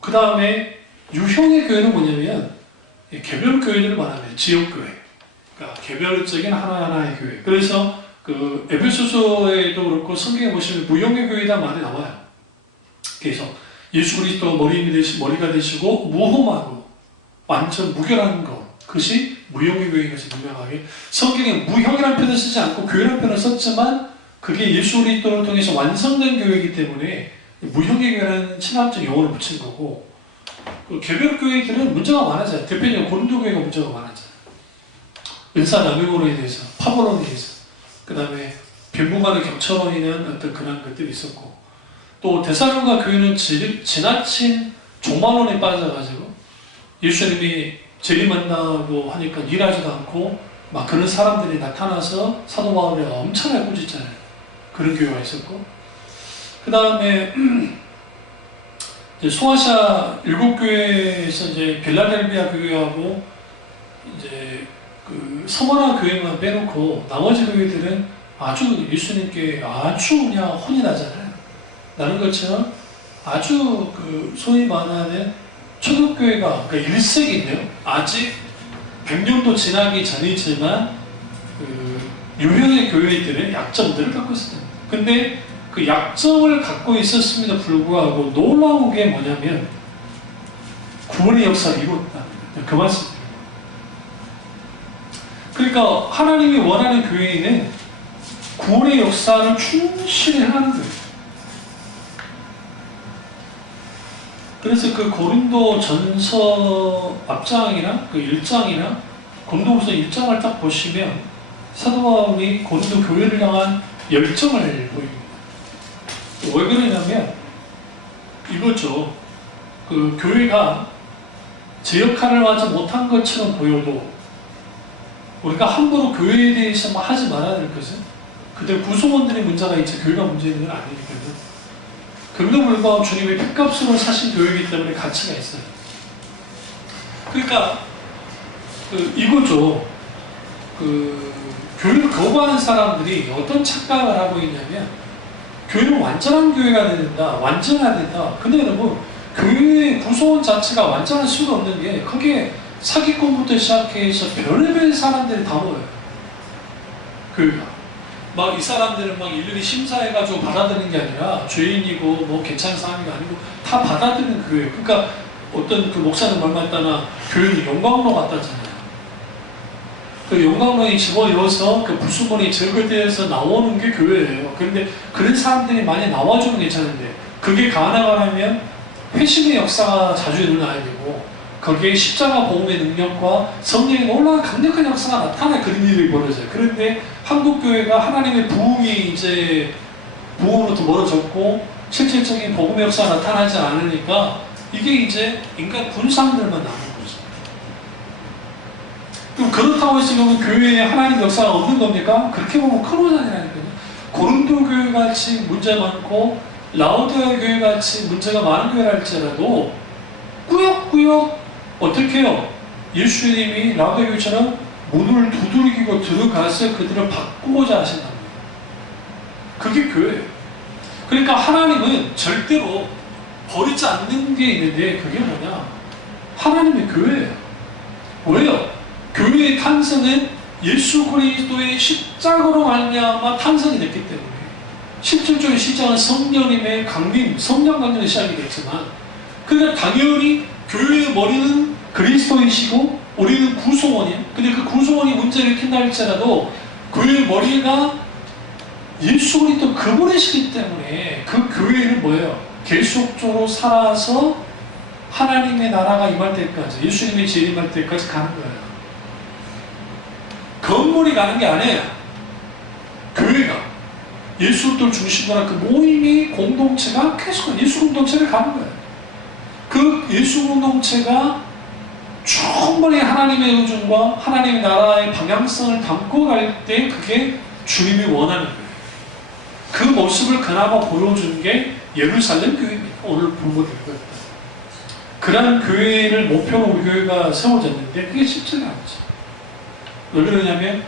그 다음에 유형의 교회는 뭐냐면 개별 교회들을 말하는 지역교회, 그러니까 개별적인 하나하나의 교회. 그래서 에베소서에도 그렇고 성경에 보시면 무형의 교회다 말이 나와요. 그래서 예수 그리스도 머리가 되시고 무흠하고 완전 무결한 것, 그것이 무형의 교회인 것이 분명하게 성경에 무형이라는 표현을 쓰지 않고 교회라는 표현을 썼지만 그게 예수 그리스도를 통해서 완성된 교회이기 때문에 무형의 교회라는 친화적 용어를 붙인 거고, 개별 교회들은 문제가 많아져요. 대표적으로 고린도 교회가 문제가 많아져요. 은사 남용으로 인해서, 파벌로 인해서, 그 다음에 변부간의 격차로 인한 어떤 그런 것들이 있었고, 또 데살로니가 교회는 지나친 종말론에 빠져가지고 예수님이 재림한다고 하니까 일하지도 않고 막 그런 사람들이 나타나서 사도 바울이 엄청나게 꾸짖잖아요. 그런 교회가 있었고, 그 다음에 소아시아 7교회에서 이제 빌라델비아 교회하고 이제 서머나 교회만 빼놓고 나머지 교회들은 아주 예수님께 아주 그냥 혼이 나잖아요. 나는 것처럼 아주 그 소위 말하는 초대교회가 그러니까 1세기인데요. 아직 100년도 지나기 전이지만 그 유형의 교회들은 약점들을 갖고 있습니다. 근데 그 약점을 갖고 있었음에도 불구하고 놀라운 게 뭐냐면 구원의 역사를 이뤘다. 그 말씀입니다. 그러니까 하나님이 원하는 교회는 구원의 역사를 충실히 하는 거예요. 그래서 그 고린도 전서 앞장이나 그 1장이나 고린도후서 1장을 딱 보시면 사도 바울이 고린도 교회를 향한 열정을 보입니다. 왜 그러냐면 이거죠. 그 교회가 제 역할을 하지 못한 것처럼 보여도 우리가 함부로 교회에 대해서 하지 말아야 될 것은 그들 구성원들의 문제가 있지 교회가 문제 있는 건 아니니까요. 그럼에도 불구하고 주님의 핏값으로 사신 교회이기 때문에 가치가 있어요. 그러니까 이거죠. 교회를 거부하는 사람들이 어떤 착각을 하고 있냐면 교회는 완전한 교회가 된다, 완전해야 된다. 근데 여러분 교회의 구성원 자체가 완전할 수가 없는 게 그게 사기꾼부터 시작해서 별의별 사람들이 다 모여요. 교회가. 막 이 사람들은 막 일일이 심사해가지고 받아들이는 게 아니라 죄인이고 뭐 괜찮은 사람이 아니고 다 받아들이는 교회예요. 그러니까 어떤 그 목사는 얼마 있다나 교회는 영광로 같다잖아요. 그 영광로에 집어넣어서 그 부수머리 절거대에서 나오는 게 교회예요. 그런데 그런 사람들이 많이 나와주면 괜찮은데 그게 가능하려면 회심의 역사가 자주 일어나야 되고 거기에 십자가 복음의 능력과 성령의 놀라운 강력한 역사가 나타나 그런 일이 벌어져요. 그런데 한국교회가 하나님의 부흥이 이제 부흥으로부터 멀어졌고 실질적인 복음의 역사가 나타나지 않으니까 이게 이제 인간 군상들만 남은 거죠. 그럼 그렇다고 해서 결국 교회에 하나님 역사가 없는 겁니까? 그렇게 보면 큰 오산이라니까요. 고린도 교회 같이 문제 많고 라오디아 교회 같이 문제가 많은 교회라 할지라도 꾸역꾸역 어떻게 해요? 예수님이 라오디아 교회처럼 문을 두들기고 들어가서 그들을 바꾸고자 하신답니다. 그게 교회예요. 그러니까 하나님은 절대로 버리지 않는 게 있는데 그게 뭐냐? 하나님의 교회예요. 왜요? 교회의 탄생은 예수 그리스도의 십자가로 말미암아 탄생이 됐기 때문에 실질적인 시작은 성령님의 강림, 성령 강림의 시작이 됐지만 그러니까 당연히 교회의 머리는 그리스도이시고 우리는 구성원이에요. 근데 그 구성원이 문제를 일으킨다 할지라도 교회의 머리가 예수 그리스도 그분이시기 때문에 그 교회는 뭐예요? 계속적으로 살아서 하나님의 나라가 임할 때까지 예수님의 재림할 때까지 가는 거예요. 건물이 가는 게 아니에요. 교회가 예수를 중심으로 한 그 모임이 공동체가 계속 예수 공동체를 가는 거예요. 그 예수 공동체가 충분히 하나님의 의중과 하나님의 나라의 방향성을 담고 갈 때 그게 주님이 원하는 거예요. 그 모습을 그나마 보여준 게 예루살렘 교회입니다. 오늘 본문을 읽었다. 그러한 교회를 목표로 우리 교회가 세워졌는데 그게 쉽지가 않죠. 왜 그러냐면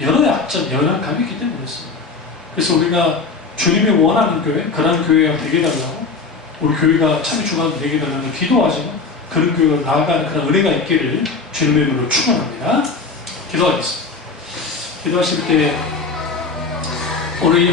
여러 약점, 여러 감이 있기 때문에 그렇습니다. 그래서 우리가 주님이 원하는 교회, 그런 교회가 되게 해달라고 우리 교회가 참여 주관이 되게 해달라고 기도하지만 그런 교회가 나아가는 그런 은혜가 있기를 주님의 이름으로 축원합니다. 기도하겠습니다. 기도하실 때 오늘 이